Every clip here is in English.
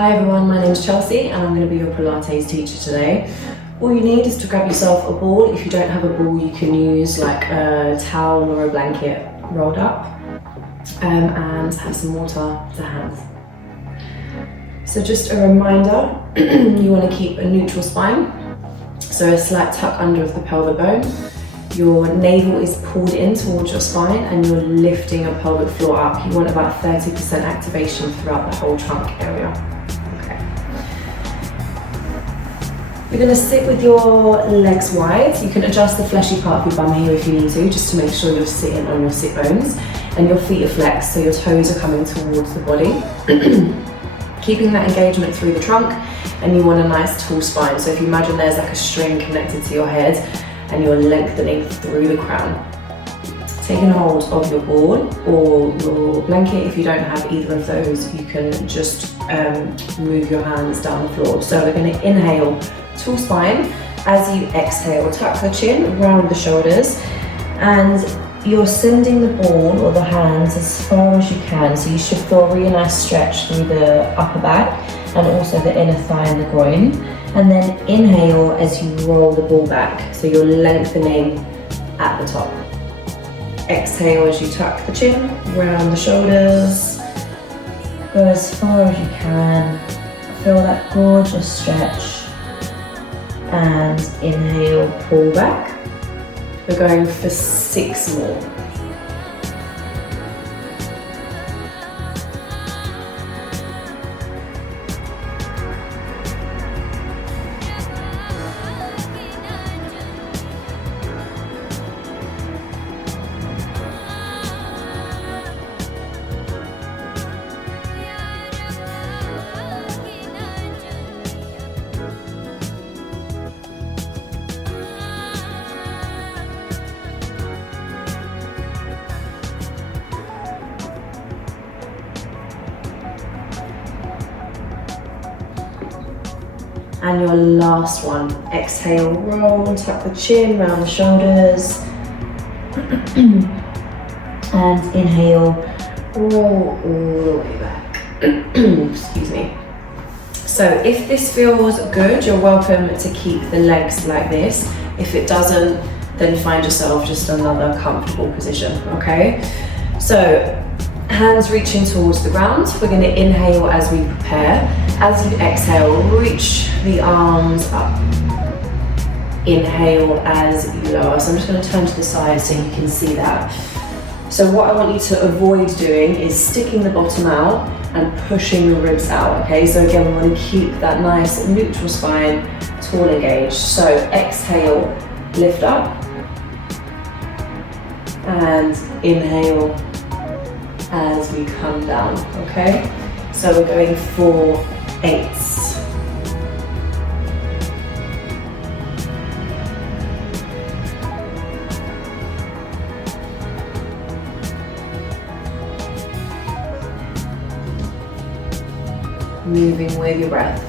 Hi everyone, my name is Chelsea and I'm going to be your Pilates teacher today. All you need is to grab yourself a ball. If you don't have a ball, you can use like a towel or a blanket rolled up and have some water to hand. So just a reminder, you want to keep a neutral spine, so a slight tuck under of the pelvic bone. Your navel is pulled in towards your spine and you're lifting your pelvic floor up. You want about 30% activation throughout the whole trunk area. You're going to sit with your legs wide. You can adjust the fleshy part of your bum here if you need to, just to make sure you're sitting on your sit bones. And your feet are flexed, so your toes are coming towards the body. Keeping that engagement through the trunk, and you want a nice tall spine. So if you imagine there's like a string connected to your head, and you're lengthening through the crown. Taking hold of your ball or your blanket. If you don't have either of those, you can just move your hands down the floor. So we're going to inhale, tall spine. As you exhale, tuck the chin, round the shoulders, and you're sending the ball or the hands as far as you can. So you should feel a really nice stretch through the upper back and also the inner thigh and the groin. And then inhale as you roll the ball back. So you're lengthening at the top. Exhale as you tuck the chin, round the shoulders. Go as far as you can. Feel that gorgeous stretch. And inhale, pull back. We're going for 6 more. And your last one, exhale, roll, tuck the chin, round the shoulders. And inhale, roll all the way back. Excuse me. So if this feels good, you're welcome to keep the legs like this. If it doesn't, then find yourself just another comfortable position, okay? So hands reaching towards the ground. We're going to inhale as we prepare. As you exhale, reach the arms up. Inhale as you lower. So I'm just going to turn to the side so you can see that. So what I want you to avoid doing is sticking the bottom out and pushing the ribs out, okay? So again, we want to keep that nice neutral spine, tall engaged. So exhale, lift up. And inhale as we come down, okay? So we're going for 8s. Moving with your breath.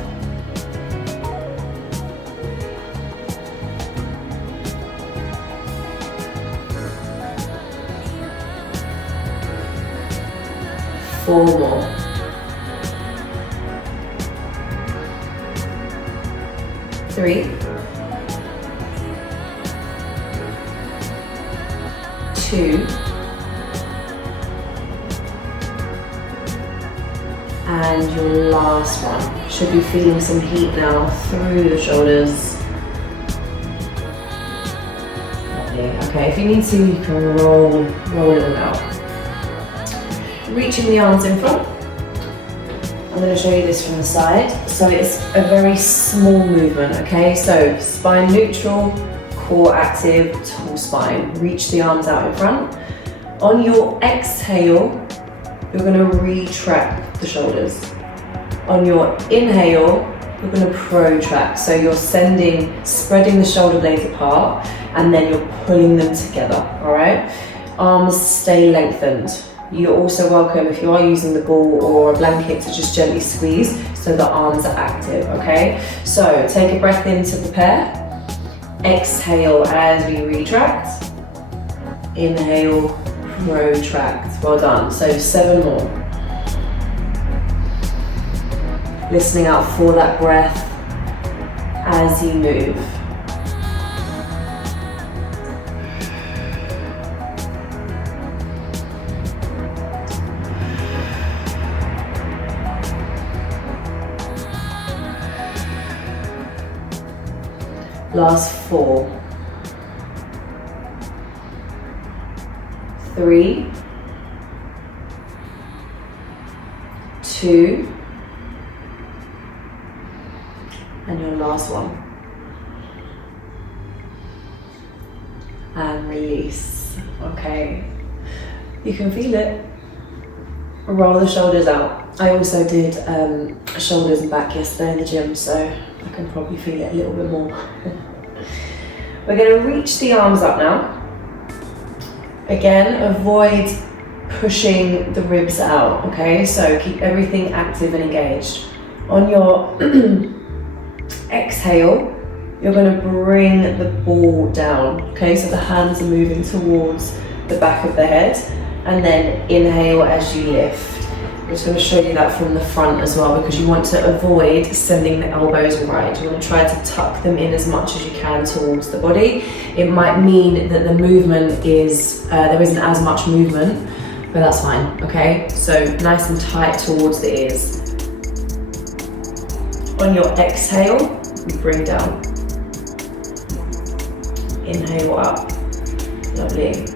Four more. 3, 2, and your last one. Should be feeling some heat now through the shoulders. Lovely. Okay, if you need to, you can roll it all out. Reaching the arms in front. I'm going to show you this from the side. So it's a very small movement, okay? So spine neutral, core active, tall spine. Reach the arms out in front. On your exhale, you're going to retract the shoulders. On your inhale, you're going to protract. So you're spreading the shoulder blades apart, and then you're pulling them together, all right? Arms stay lengthened. You're also welcome, if you are using the ball or a blanket, to just gently squeeze so the arms are active, okay? So take a breath in to prepare. Exhale as we retract. Inhale, protract. Well done. So 7 more. listening out for that breath as you move. Last 4, 3, 2, and your last one. And release. Okay, you can feel it. Roll the shoulders out. I also did shoulders and back yesterday in the gym, so I can probably feel it a little bit more. We're going to reach the arms up now. Again, avoid pushing the ribs out, okay? So keep everything active and engaged. On your exhale, you're going to bring the ball down, okay? So the hands are moving towards the back of the head, and then inhale as you lift. I'm just going to show you that from the front as well, because you want to avoid sending the elbows wide. You want to try to tuck them in as much as you can towards the body. It might mean that the movement is, there isn't as much movement, but that's fine, okay? So nice and tight towards the ears. On your exhale, you bring down. Inhale up, lovely.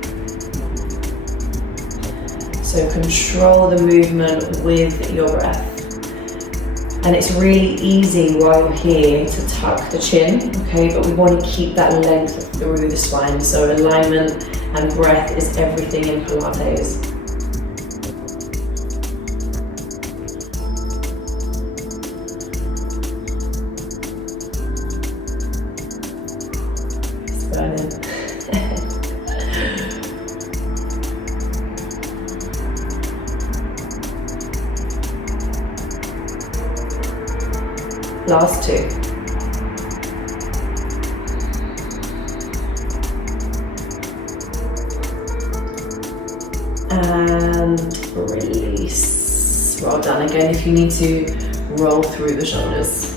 So control the movement with your breath. And it's really easy while you're here to tuck the chin, okay? But we want to keep that length through the spine. So alignment and breath is everything in Pilates. It's burning. Last 2. And release. Well done. Again, if you need to, roll through the shoulders.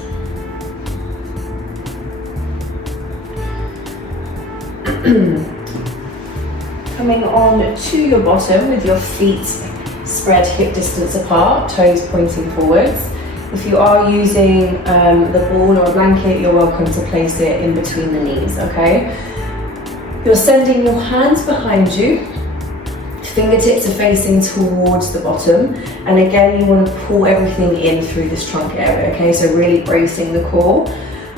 Coming on to your bottom with your feet spread hip distance apart, toes pointing forwards. If you are using the ball or a blanket, you're welcome to place it in between the knees, okay? You're sending your hands behind you, fingertips are facing towards the bottom, and again, you want to pull everything in through this trunk area, okay? So really bracing the core.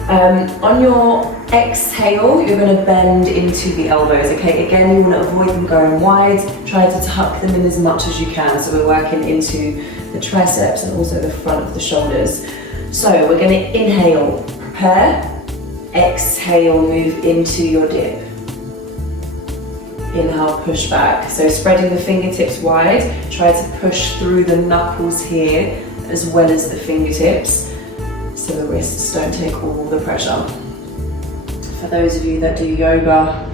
On your exhale, you're going to bend into the elbows, okay? Again, you want to avoid them going wide, try to tuck them in as much as you can, so we're working into the triceps and also the front of the shoulders. So we're going to inhale, prepare, exhale, move into your dip. Inhale, push back. So spreading the fingertips wide, try to push through the knuckles here as well as the fingertips so the wrists don't take all the pressure. For those of you that do yoga,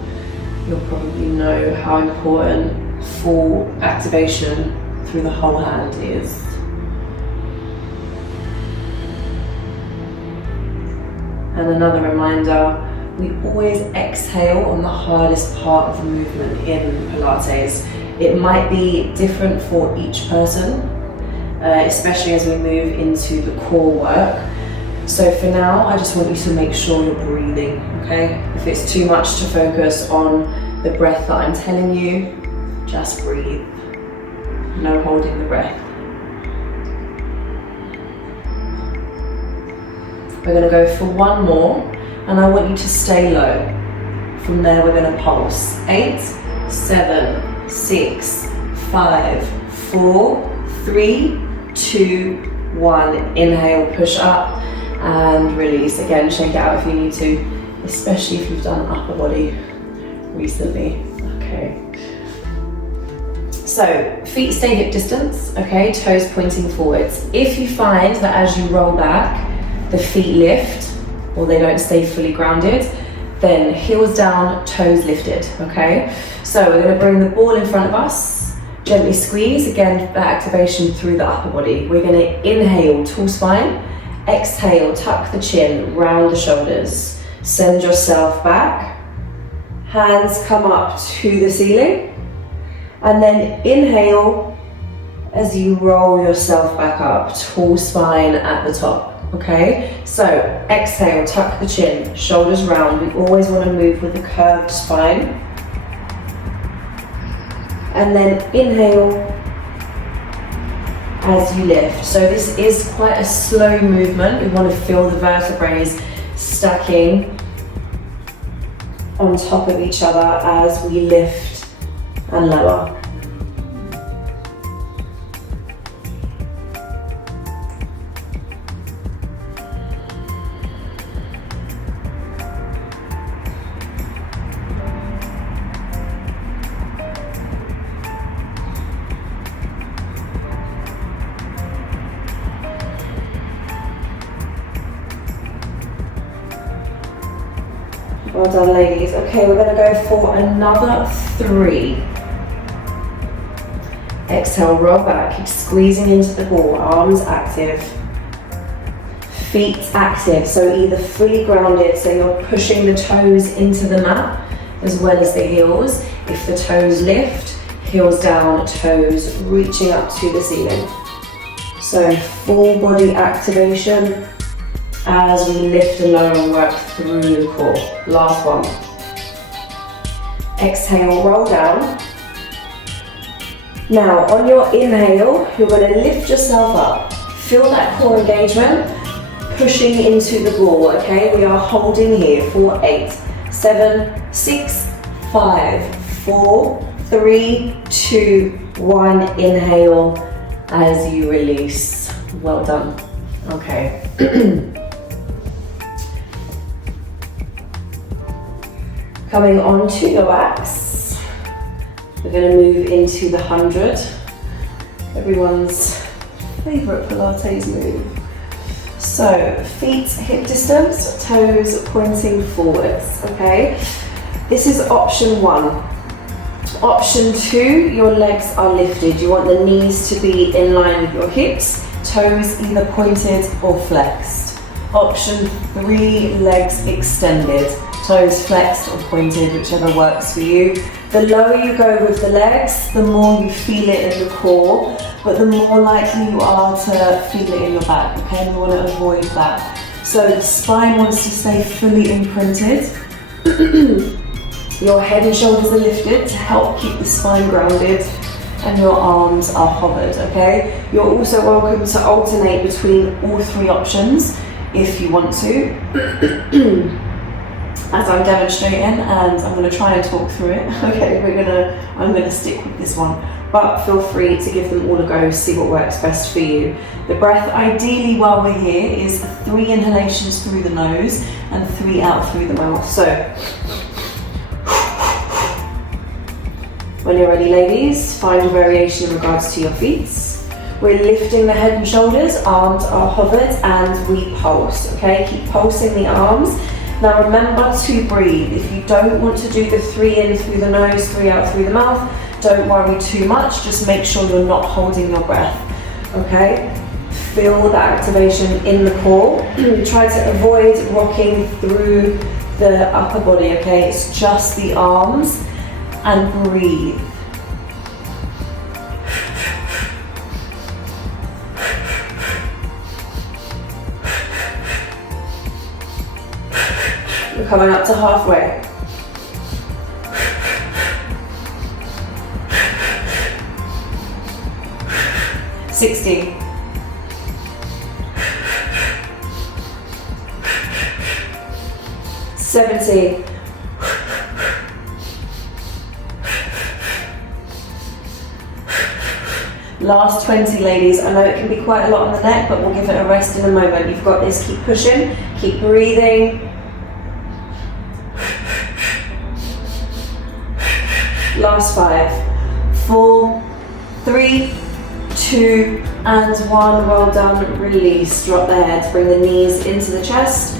you'll probably know how important full activation through the whole hand is. And another reminder, we always exhale on the hardest part of the movement in Pilates. It might be different for each person, especially as we move into the core work. So for now, I just want you to make sure you're breathing, okay? If it's too much to focus on the breath that I'm telling you, just breathe. No holding the breath. We're going to go for one more, and I want you to stay low. From there, we're going to pulse. 8, 7, 6, 5, 4, 3, 2, 1. Inhale, push up and release. Again, shake it out if you need to, especially if you've done upper body recently. Okay. So, feet stay hip distance, okay, toes pointing forwards. If you find that as you roll back, the feet lift, or they don't stay fully grounded, then heels down, toes lifted, okay? So we're gonna bring the ball in front of us, gently squeeze, again, that activation through the upper body. We're gonna inhale, tall spine, Exhale, tuck the chin, round the shoulders. Send yourself back. Hands come up to the ceiling. And then inhale as you roll yourself back up. Tall spine at the top. Okay, so exhale, tuck the chin, shoulders round. We always want to move with a curved spine. And then inhale as you lift. So this is quite a slow movement. We want to feel the vertebrae stacking on top of each other as we lift and lower. Well done, ladies. Okay, we're going to go for another 3. Exhale, roll back, keep squeezing into the ball, arms active, feet active, so either fully grounded, so you're pushing the toes into the mat as well as the heels. If the toes lift, heels down, toes reaching up to the ceiling. So full body activation as we lift and lower and work through the core. Last one. Exhale, roll down. Now, on your inhale, you're going to lift yourself up. Feel that core engagement, pushing into the ball, okay? We are holding here for 8, 7, 6, 5, 4, 3, 2, 1. Inhale as you release. Well done. Okay. Coming onto your backs, we're going to move into the 100. Everyone's favourite Pilates move. So, feet hip distance, toes pointing forwards, okay? This is option 1. Option 2, your legs are lifted. You want the knees to be in line with your hips, toes either pointed or flexed. Option 3, legs extended. Toes flexed or pointed, whichever works for you. The lower you go with the legs, the more you feel it in the core, but the more likely you are to feel it in your back, okay? We want to avoid that. So the spine wants to stay fully imprinted. Your head and shoulders are lifted to help keep the spine grounded, and your arms are hovered, okay? You're also welcome to alternate between all 3 options if you want to. As I'm demonstrating, and I'm going to try and talk through it. Okay, I'm going to stick with this one, but feel free to give them all a go, see what works best for you. The breath, ideally while we're here, is 3 inhalations through the nose and 3 out through the mouth. So, when you're ready, ladies, find a variation in regards to your feet. We're lifting the head and shoulders, arms are hovered, and we pulse, okay? Keep pulsing the arms. Now remember to breathe. If you don't want to do the 3 in through the nose, 3 out through the mouth, don't worry too much. Just make sure you're not holding your breath, okay? Feel the activation in the core. Try to avoid rocking through the upper body, okay? It's just the arms, and breathe. We're coming up to halfway. $60. $70. Last 20, ladies. I know it can be quite a lot on the neck, but we'll give it a rest in a moment. You've got this. Keep pushing, keep breathing. Last 5, 4, 3, 2, and 1. Well done. Release. Drop the head. Bring the knees into the chest.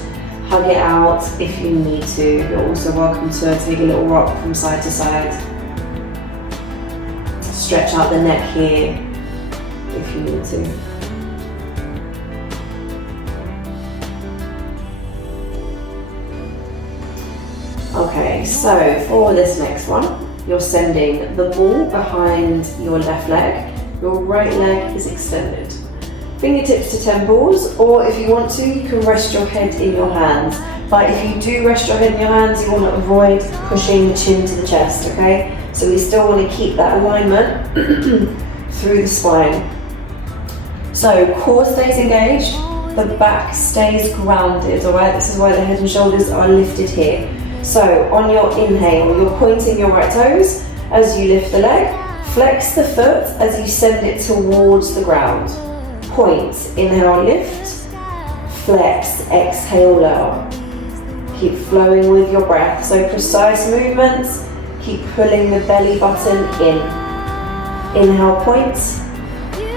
Hug it out if you need to. You're also welcome to take a little rock from side to side. Stretch out the neck here if you need to. Okay, so for this next one, you're sending the ball behind your left leg. Your right leg is extended. Fingertips to temples, or if you want to, you can rest your head in your hands. But if you do rest your head in your hands, you want to avoid pushing the chin to the chest, okay? So we still want to keep that alignment through the spine. So core stays engaged, the back stays grounded, all right? This is why the head and shoulders are lifted here. So on your inhale, you're pointing your right toes as you lift the leg. Flex the foot as you send it towards the ground. Point, inhale, lift, flex, exhale, lower. Keep flowing with your breath. So precise movements, keep pulling the belly button in. Inhale, point,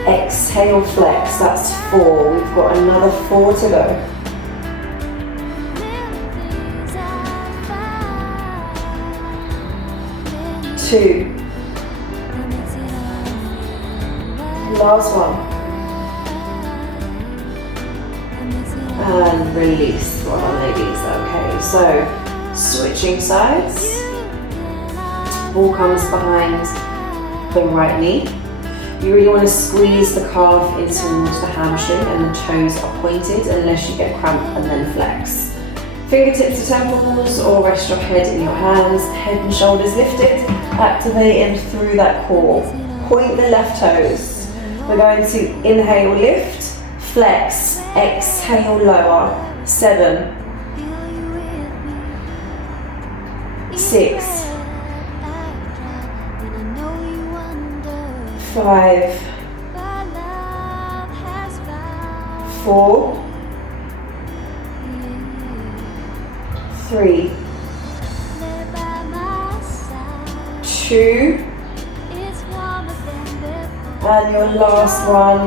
exhale, flex. That's 4. We've got another 4 to go. Two. Last one. And release. Well done, ladies. Okay, so switching sides. Ball comes behind the right knee. You really want to squeeze the calf in towards the hamstring and the toes are pointed unless you get cramp, and then flex. Fingertips to temples or rest your head in your hands. Head and shoulders lifted. Activating through that core. Point the left toes. We're going to inhale, lift, flex, exhale, lower. 7, 6, 5, 4, 3, 2, and your last one.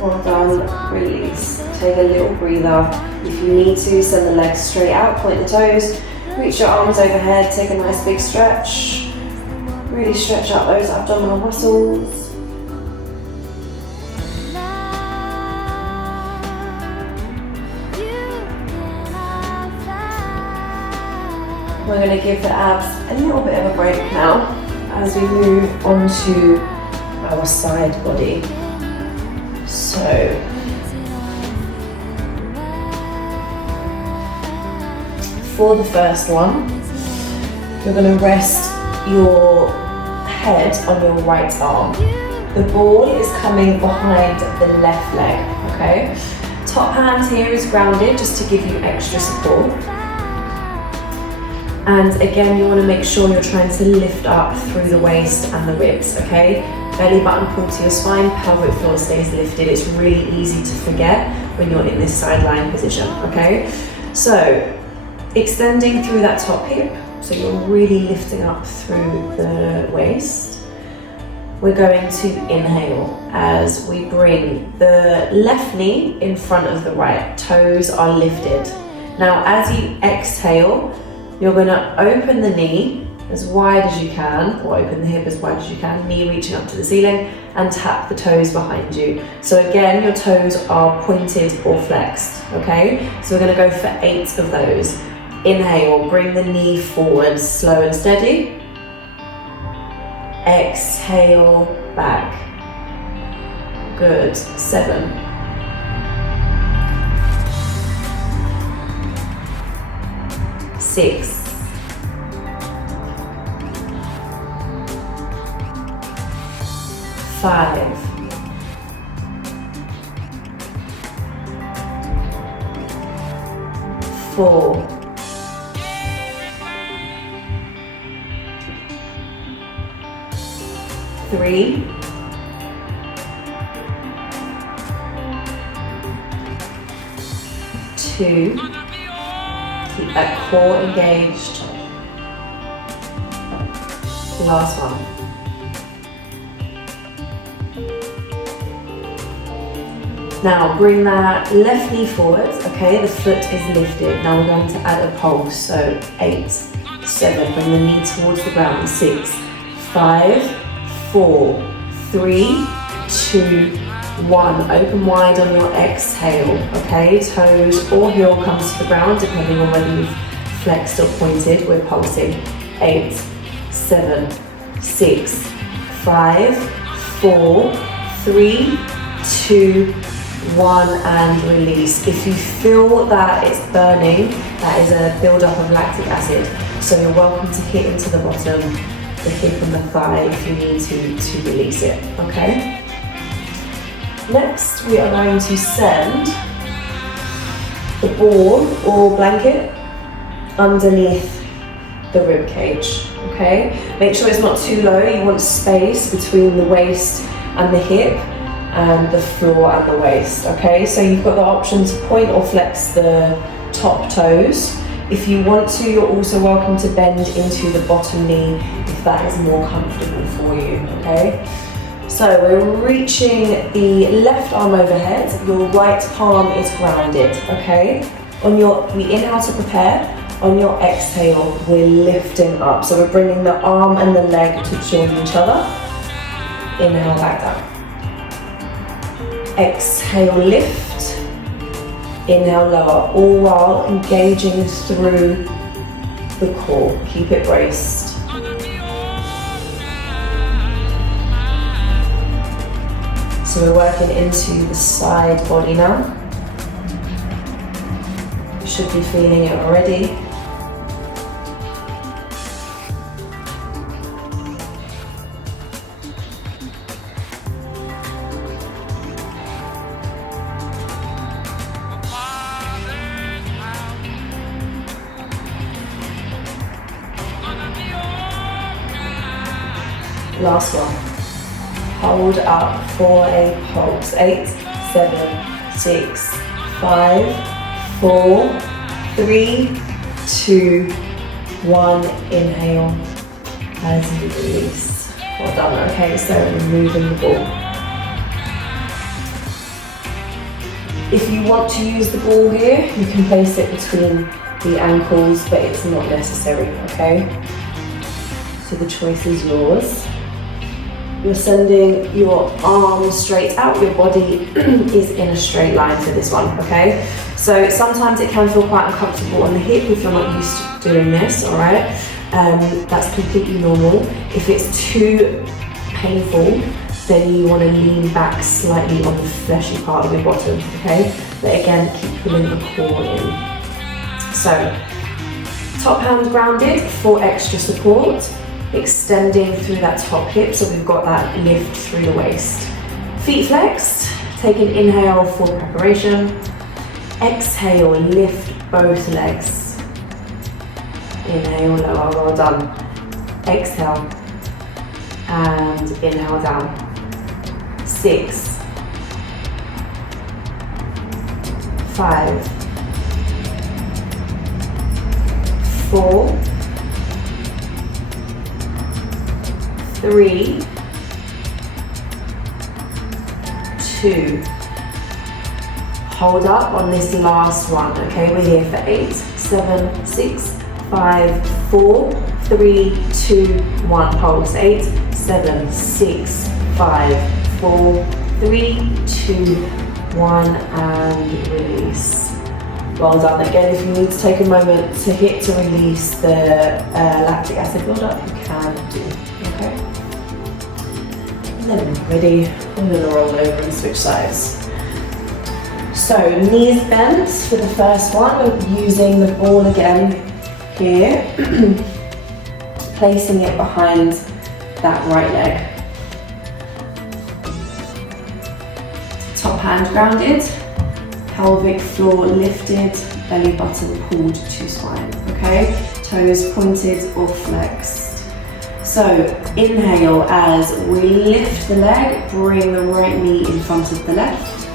Well done, release. Take a little breather. If you need to, send the legs straight out, point the toes, reach your arms overhead, take a nice big stretch. Really stretch out those abdominal muscles. We're going to give the abs a little bit of a break now as we move on to our side body. So, for the first one, you're going to rest your head on your right arm. The ball is coming behind the left leg, okay? Top hand here is grounded just to give you extra support. And again, you want to make sure you're trying to lift up through the waist and the ribs, okay? Belly button pulled to your spine, pelvic floor stays lifted. It's really easy to forget when you're in this sideline position, okay? So, extending through that top hip, so you're really lifting up through the waist. We're going to inhale as we bring the left knee in front of the right. Toes are lifted. Now, as you exhale, you're going to open the knee as wide as you can, or open the hip as wide as you can, knee reaching up to the ceiling, and tap the toes behind you. So again, your toes are pointed or flexed, okay? So we're going to go for 8 of those. Inhale, bring the knee forward, slow and steady. Exhale, back. Good. 7. 6. 5. 4. 3. 2. Keep that core engaged. Last one. Now bring that left knee forward, okay? The foot is lifted. Now we're going to add a pulse, so 8, 7, bring the knee towards the ground, 6, 5, 4, 3, 2, 1. Open wide on your exhale, okay? Toes or heel comes to the ground, depending on whether you've flexed or pointed, we're pulsing. 8, 7, 6, 5, 4, 3, 2, 1, and release. If you feel that it's burning, that is a build-up of lactic acid. So you're welcome to hit into the bottom, the hip and the thigh if you need to release it, okay? Next, we are going to send the ball or blanket underneath the rib cage, okay? Make sure it's not too low. You want space between the waist and the hip and the floor and the waist, okay? So you've got the option to point or flex the top toes. If you want to, you're also welcome to bend into the bottom knee if that is more comfortable for you, okay? So we're reaching the left arm overhead, your right palm is grounded, okay? We inhale to prepare, on your exhale, we're lifting up. So we're bringing the arm and the leg to join each other. Inhale, back down. Exhale, lift. Inhale, lower, all while engaging through the core. Keep it braced. So we're working into the side body now. You should be feeling it already. Last one. Hold up for a pulse. 8, 7, 6, 5, 4, 3, 2, 1. Inhale as you release. Well done. Okay, so removing the ball. If you want to use the ball here, you can place it between the ankles, but it's not necessary, okay? So the choice is yours. You're sending your arms straight out, your body is in a straight line for this one, okay? So sometimes it can feel quite uncomfortable on the hip if you're not used to doing this, all right? That's completely normal. If it's too painful, then you want to lean back slightly on the fleshy part of your bottom, okay? But again, keep pulling the core in. So, top hand grounded for extra support. Extending through that top hip, so we've got that lift through the waist. Feet flexed, take an inhale for preparation. Exhale, lift both legs. Inhale, lower, well done. Exhale, and inhale down. 6, 5, 4, 3, 2. Hold up on this last one, okay? We're here for 8, 7, 6, 5, 4, 3, 2, 1. Pulse. 8, 7, 6, 5, 4, 3, 2, 1, and release. Well done. Again, if you need to take a moment to hit to release the lactic acid buildup, you can do. Okay. And then when you're ready, I'm going to roll over and switch sides. So knees bent for the first one. We're using the ball again here, placing it behind that right leg. Top hand grounded, pelvic floor lifted, belly button pulled to spine, okay? Toes pointed or flexed. So inhale as we lift the leg, bring the right knee in front of the left.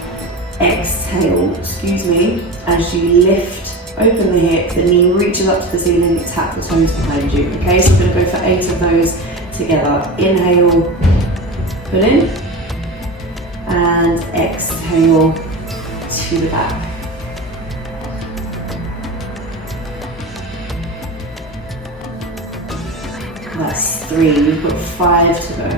Exhale, as you lift, open the hip, the knee reaches up to the ceiling, tap the toes behind you, okay? So we're gonna go for 8 of those together. Inhale, pull in, and exhale to the back. That's 3, we've got 5 to go.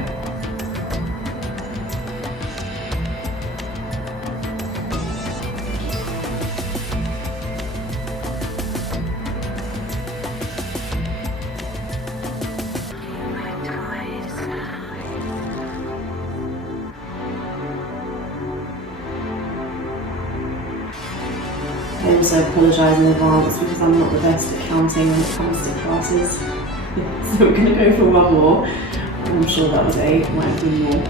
I also apologise in advance because I'm not the best at counting when it comes to classes. So we're going to go for one more. I'm sure that was 8, might have been more.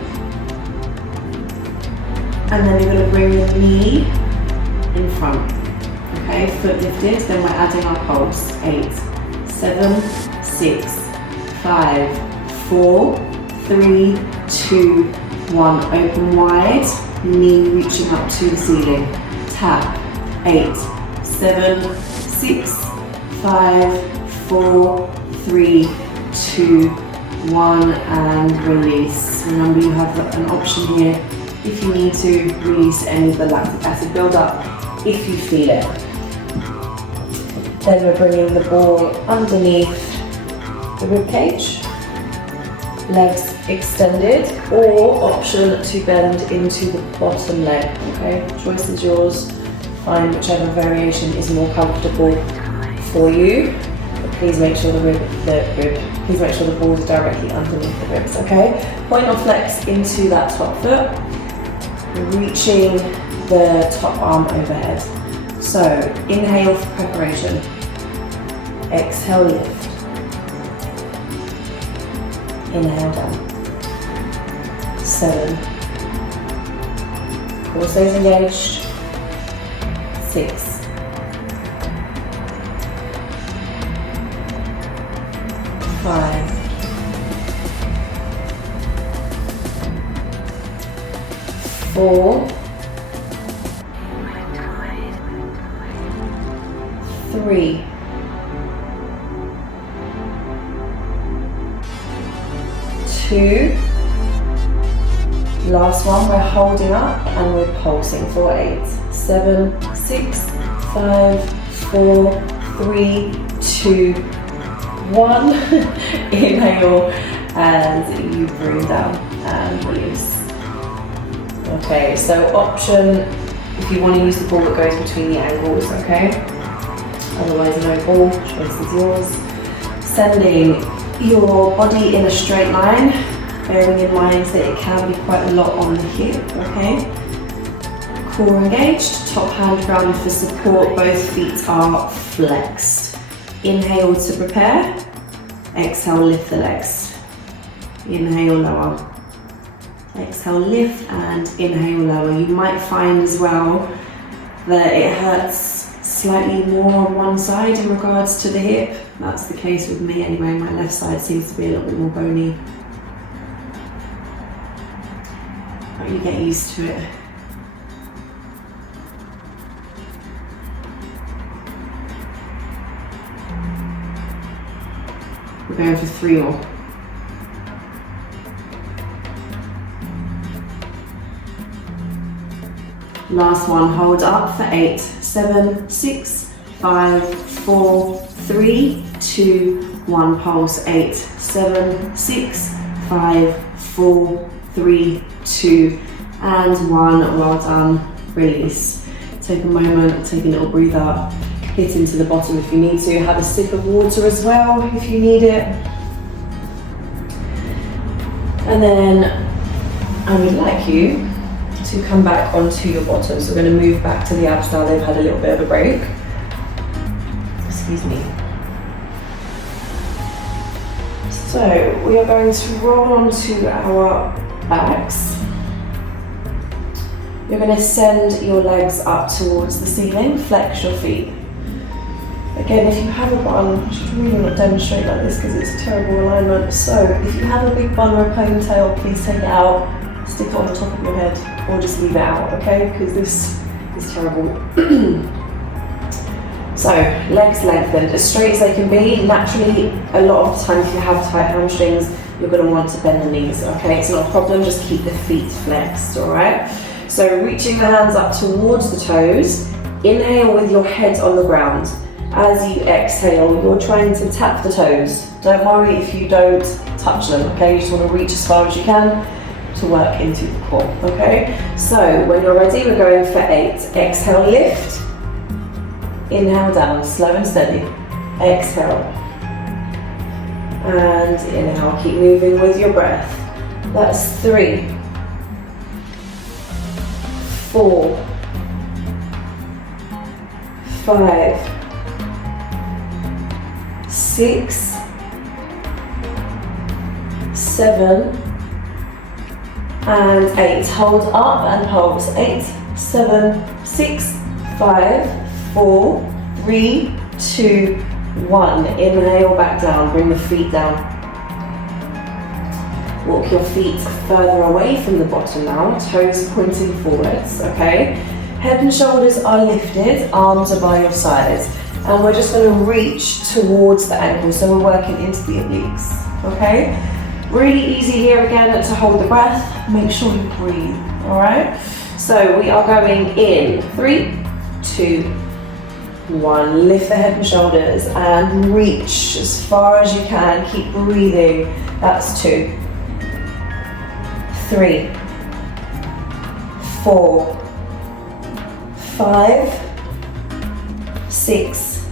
And then you're going to bring the knee in front. Okay, foot lifted, then we're adding our pulse. 8, 7, 6, 5, 4, 3, 2, 1. Open wide, knee reaching up to the ceiling. Tap. 8, 7, 6, 5, 4, 3, 2, 1, and release. Remember, you have an option here if you need to release any of the lactic acid buildup if you feel it. Then we're bringing the ball underneath the rib cage, legs extended, or option to bend into the bottom leg. Okay, choice is yours. Find whichever variation is more comfortable for you. But please make sure please make sure the ball is directly underneath the ribs. Okay, point or flex into that top foot, reaching the top arm overhead. So inhale for preparation. Exhale, lift. Inhale down. 7. Core stays engaged. 6. 5. 4. 3. 2. Last one, we're holding up and we're pulsing for 8, 7, 6, 5, 4, 3, 2, 1. Inhale and you bring down and release. Okay, so option, if you want to use the ball that goes between the ankles, okay? Otherwise no ball, choice is yours. Sending your body in a straight line, bearing in mind that it can be quite a lot on the hip, okay? Core engaged, top hand grounded for support, both feet are flexed. Inhale to prepare, exhale, lift the legs. Inhale, lower. Exhale, lift, and inhale, lower. You might find as well that it hurts slightly more on one side in regards to the hip. That's the case with me anyway. My left side seems to be a little bit more bony. But you get used to it. We're going for 3 more. Last one, hold up for 8, 7, 6, 5, 4, 3, 2, 1. Pulse. 8, 7, 6, 5, 4, 3, 2, and 1. Well done. Release. Take a moment, take a little breather. Hit into the bottom if you need to. Have a sip of water as well if you need it. And then I would like you to come back onto your bottom. So we're going to move back to the abs now. They've had a little bit of a break. Excuse me. So we are going to roll onto our backs. You're going to send your legs up towards the ceiling, flex your feet. Again, if you have a bun, I should really not demonstrate like this because it's a terrible alignment. So if you have a big bun or a ponytail, please take it out, stick it on the top of your head, or just leave it out, okay? Because this is terrible. So, legs lengthened as straight as they can be. Naturally, a lot of the time if you have tight hamstrings, you're going to want to bend the knees, okay? It's not a problem, just keep the feet flexed, all right? So, reaching the hands up towards the toes, inhale with your head on the ground. As you exhale, you're trying to tap the toes. Don't worry if you don't touch them, okay? You just want to reach as far as you can to work into the core, okay? So when you're ready, we're going for 8. Exhale, lift. Inhale down, slow and steady. Exhale. And inhale, keep moving with your breath. That's 3, 4, 5, 6, 7, and 8. Hold up and pulse. 8, 7, 6, 5, 4, 3, 2, 1. Inhale back down. Bring the feet down. Walk your feet further away from the bottom now, toes pointing forwards, okay? Head and shoulders are lifted, arms are by your sides. And we're just going to reach towards the ankles, so we're working into the obliques, okay? Really easy here again to hold the breath. Make sure you breathe, all right? So we are going in, 3, 2, 1. Lift the head and shoulders and reach as far as you can. Keep breathing. That's 2, 3, 4, 5, 6,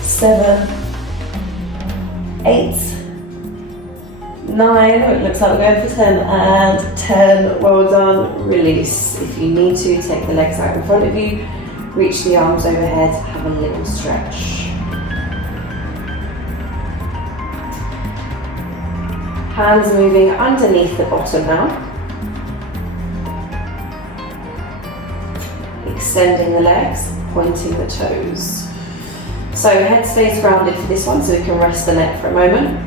7, 8, 9, it looks like we're going for 10, and 10, well done, release. If you need to, take the legs out in front of you, reach the arms overhead, have a little stretch. Hands moving underneath the bottom now. Extending the legs, pointing the toes. So head stays grounded for this one, so we can rest the neck for a moment.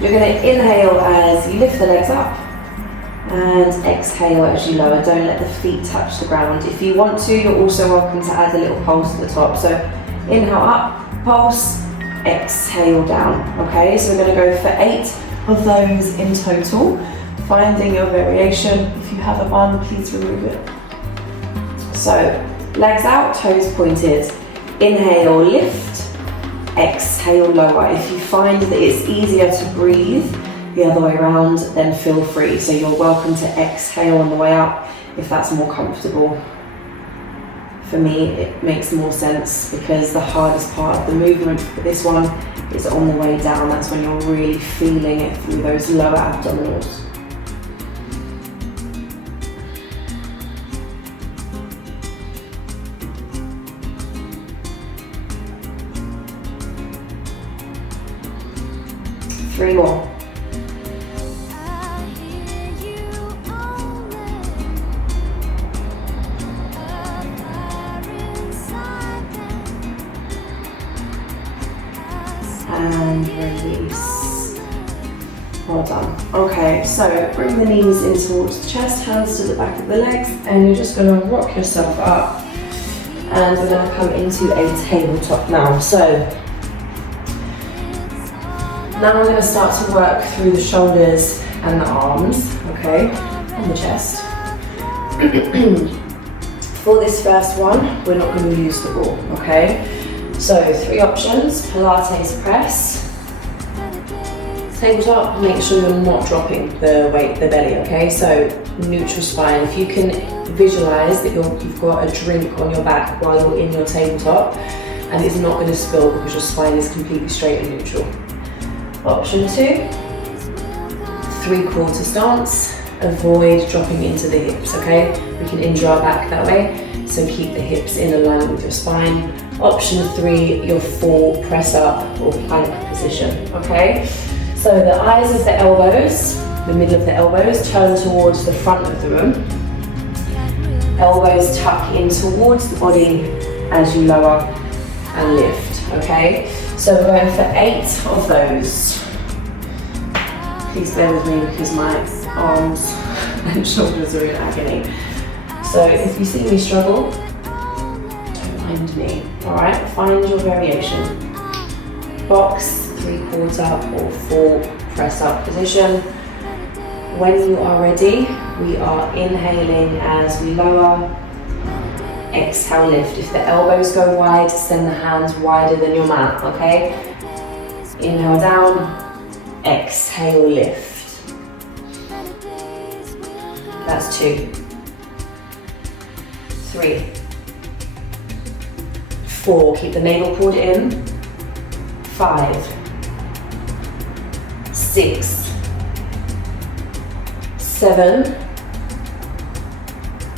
You're going to inhale as you lift the legs up and exhale as you lower. Don't let the feet touch the ground. If you want to, you're also welcome to add a little pulse at the top. So inhale up, pulse, exhale down. Okay, so we're going to go for 8 of those in total. Finding your variation. If you have a bun, please remove it. So legs out, toes pointed. Inhale, lift. Exhale, lower. If you find that it's easier to breathe the other way around, then feel free. So you're welcome to exhale on the way up if that's more comfortable. For me, it makes more sense because the hardest part of the movement for this one is on the way down. That's when you're really feeling it through those lower abdominals. Three more. And release. Well done. Okay, so bring the knees in towards the chest, hands to the back of the legs, and you're just going to rock yourself up. And we're going to come into a tabletop now. So now we're going to start to work through the shoulders and the arms, okay, and the chest. For this first one, we're not going to use the ball, okay? So 3 options: Pilates press, tabletop. Make sure you're not dropping the weight, the belly, okay? So neutral spine. If you can visualize that you've got a drink on your back while you're in your tabletop, and it's not going to spill because your spine is completely straight and neutral. Option 2, 3/4 stance. Avoid dropping into the hips, okay? We can injure our back that way, so keep the hips in alignment with your spine. Option 3, your full press up or plank position, okay? So the eyes of the elbows, the middle of the elbows, turn towards the front of the room. Elbows tuck in towards the body as you lower and lift, okay? So we're going for 8 of those. Please bear with me because my arms and shoulders are in agony. So if you see me struggle, don't mind me, all right? Find your variation. Box, 3/4 or full press up position. When you are ready, we are inhaling as we lower. Exhale, lift. If the elbows go wide, send the hands wider than your mat, okay? Inhale down, exhale, lift. That's 2, 3, 4, keep the navel pulled in. 5, 6, 7,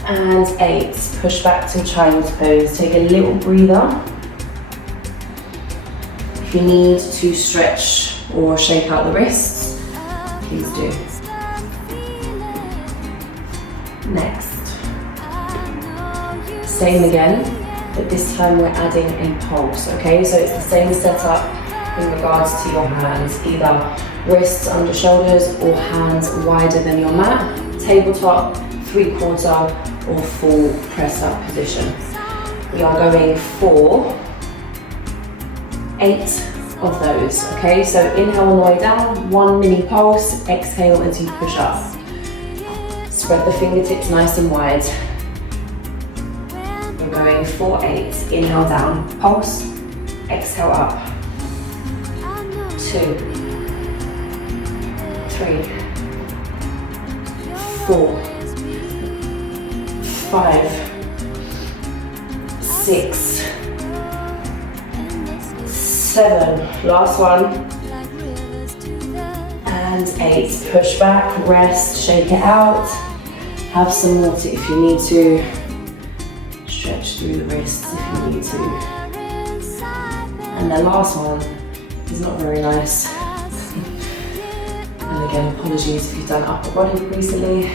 And 8, push back to child's pose. Take a little breather. If you need to stretch or shake out the wrists, please do. Next. Same again, but this time we're adding a pulse, okay? So it's the same setup in regards to your hands, either wrists under shoulders or hands wider than your mat, tabletop, 3/4 or full press up position. We are going for 8 of those, okay? So inhale on the way down, 1 mini pulse, exhale as you push up. Spread the fingertips nice and wide. We're going for 8, inhale down, pulse, exhale up. 2, 3, 4, 5, 6, 7, last one, and 8. Push back, rest, shake it out. Have some water if you need to. Stretch through the wrists if you need to. And the last one is not very nice. And again, apologies if you've done upper body recently,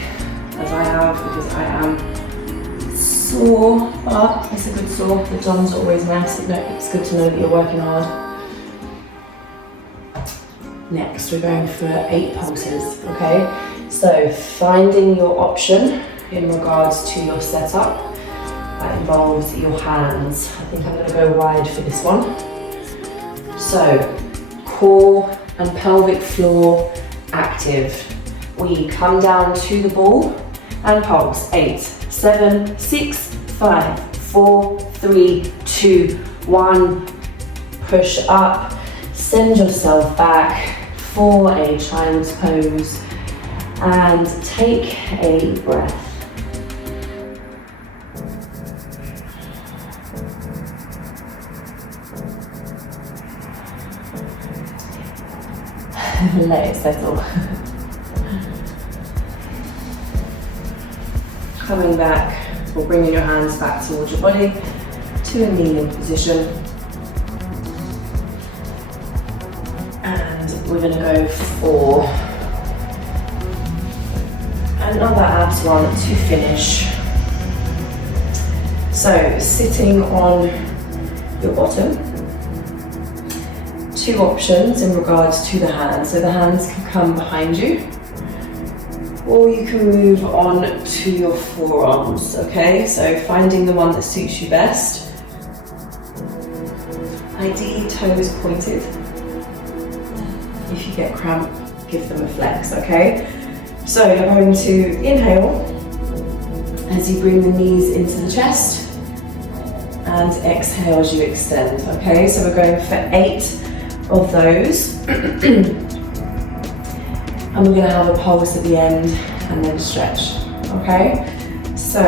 as I have, because I am sore, but it's a good sore. The DOM's always nice. It's good to know that you're working hard. Next, we're going for 8 pulses, okay? So, finding your option in regards to your setup. That involves your hands. I think I'm going to go wide for this one. So, core and pelvic floor active. We come down to the ball and pulse. 8, 7, 6, 5, 4, 3, 2, 1. Push up. Send yourself back for a child's pose and take a breath. Let it settle. Coming back, or bringing your hands back towards your body to a kneeling position. And we're going to go for another abs one to finish. So, sitting on your bottom. 2 options in regards to the hands. So the hands can come behind you, or you can move on to your forearms, okay? So finding the one that suits you best. Ideally toes pointed. If you get cramp, give them a flex, okay? So you're going to inhale as you bring the knees into the chest, and exhale as you extend, okay? So we're going for 8 of those. And we're going to have a pulse at the end and then stretch, okay? So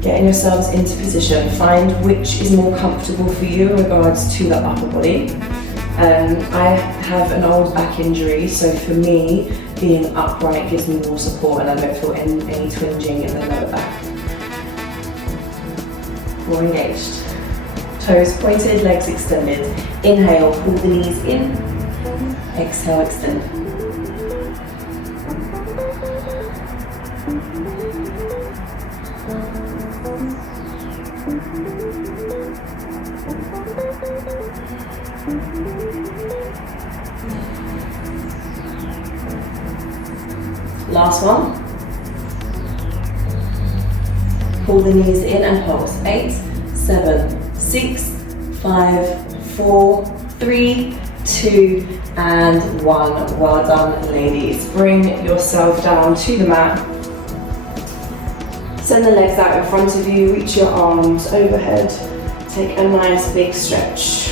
getting yourselves into position, find which is more comfortable for you in regards to the upper body. I have an old back injury, so for me, being upright gives me more support and I don't feel any twinging in the lower back. More engaged. Toes pointed, legs extended. Inhale, pull the knees in. Exhale, extend. Last one. Pull the knees in and pulse. 8, 7, 6, 5, 4, 3, 2, and 1. Well done, ladies. Bring yourself down to the mat. Send the legs out in front of you, reach your arms overhead. Take a nice big stretch.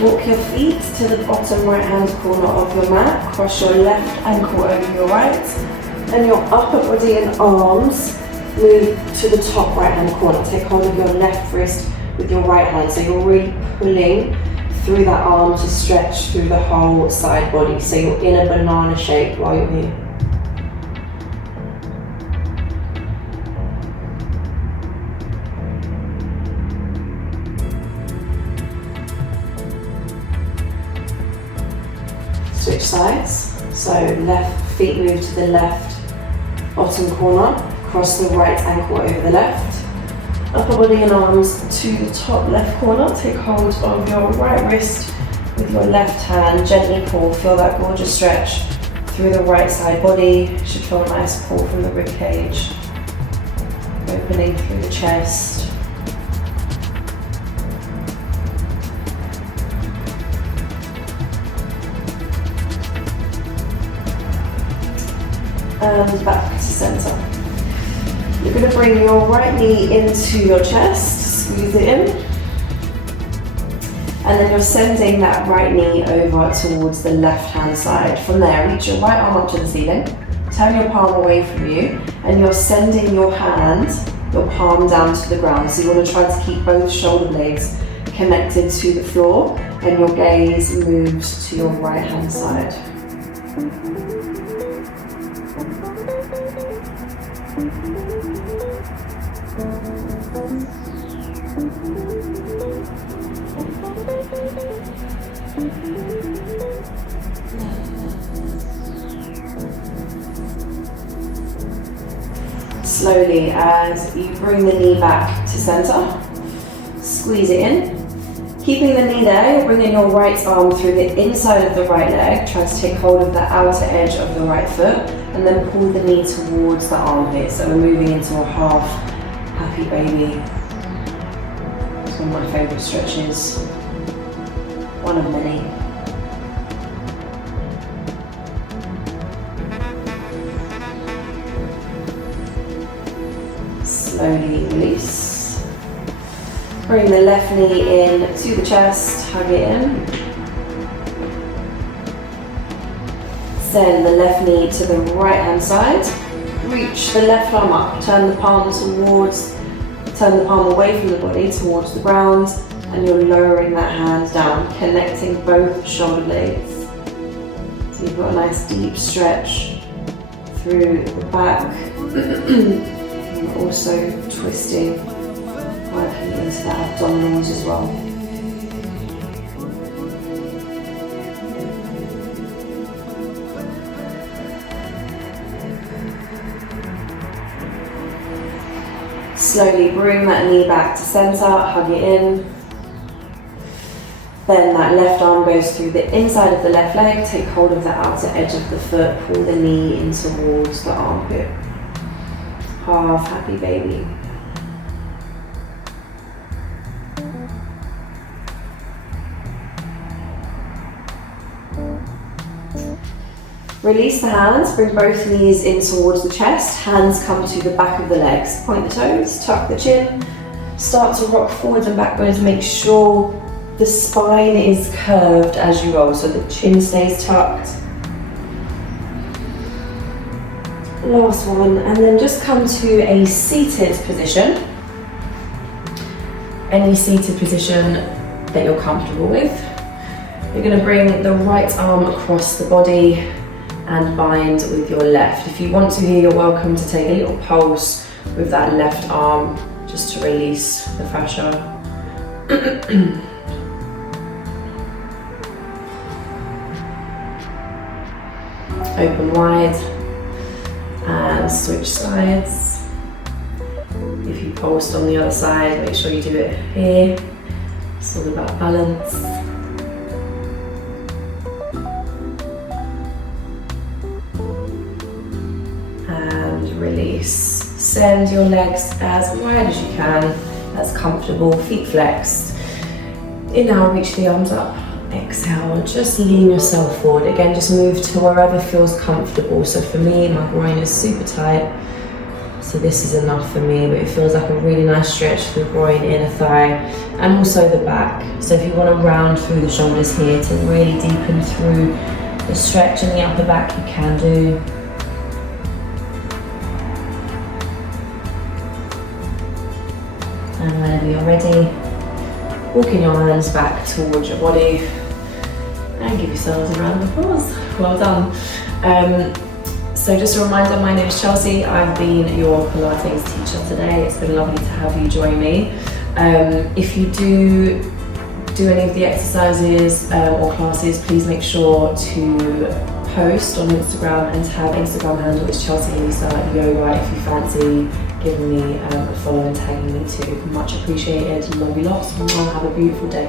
Walk your feet to the bottom right hand corner of your mat. Cross your left ankle over your right. And your upper body and arms move to the top right hand corner. Take hold of your left wrist with your right hand. So you're really pulling through that arm to stretch through the whole side body. So you're in a banana shape while you're here. Switch sides. So left feet move to the left bottom corner, cross the right ankle over the left. Upper body and arms to the top left corner. Take hold of your right wrist with your left hand. Gently pull. Feel that gorgeous stretch through the right side body. Should feel a nice pull from the rib cage. Opening through the chest. And back to center. You're going to bring your right knee into your chest, squeeze it in. And then you're sending that right knee over towards the left hand side. From there, reach your right arm up to the ceiling, turn your palm away from you, and you're sending your hand, your palm down to the ground. So you want to try to keep both shoulder blades connected to the floor, and your gaze moves to your right hand side. Slowly, as you bring the knee back to center, squeeze it in. Keeping the knee there, you're bringing your right arm through the inside of the right leg. Try to take hold of the outer edge of the right foot, and then pull the knee towards the armpit. So we're moving into a half happy baby. It's one of my favorite stretches. One of many. Slowly release. Bring the left knee in to the chest, hug it in. Send the left knee to the right hand side. Reach the left arm up, turn the palm away from the body towards the ground, and you're lowering that hand down, connecting both shoulder blades. So you've got a nice deep stretch through the back. And also twisting, working into the abdominals as well. Slowly bring that knee back to center, hug it in. Then that left arm goes through the inside of the left leg, take hold of the outer edge of the foot, pull the knee in towards the armpit. Half happy baby. Release the hands, bring both knees in towards the chest, hands come to the back of the legs. Point the toes, tuck the chin, start to rock forwards and backwards. Make sure the spine is curved as you roll, so the chin stays tucked. Last one, and then just come to a seated position. Any seated position that you're comfortable with. You're going to bring the right arm across the body and bind with your left. If you want to here, you're welcome to take a little pulse with that left arm just to release the fascia. Open wide and switch sides. If you pulsed on the other side, make sure you do it here. It's all about balance. And release. Send your legs as wide as you can, as comfortable, feet flexed. Inhale, reach the arms up. Exhale, just lean yourself forward. Again, just move to wherever feels comfortable. So for me, my groin is super tight. So this is enough for me, but it feels like a really nice stretch for the groin, inner thigh, and also the back. So if you want to round through the shoulders here to really deepen through the stretch in the upper back, you can do. And whenever you're ready, walking your hands back towards your body, and give yourselves a round of applause. Well done. So just a reminder, my name is Chelsea. I've been your Pilates teacher today. It's been lovely to have you join me. If you do any of the exercises or classes, please make sure to post on Instagram and tag Instagram handle is Chelsea Lisa Yoga if you fancy giving me a follow and tagging me too. Much appreciated. Love you lots and have a beautiful day.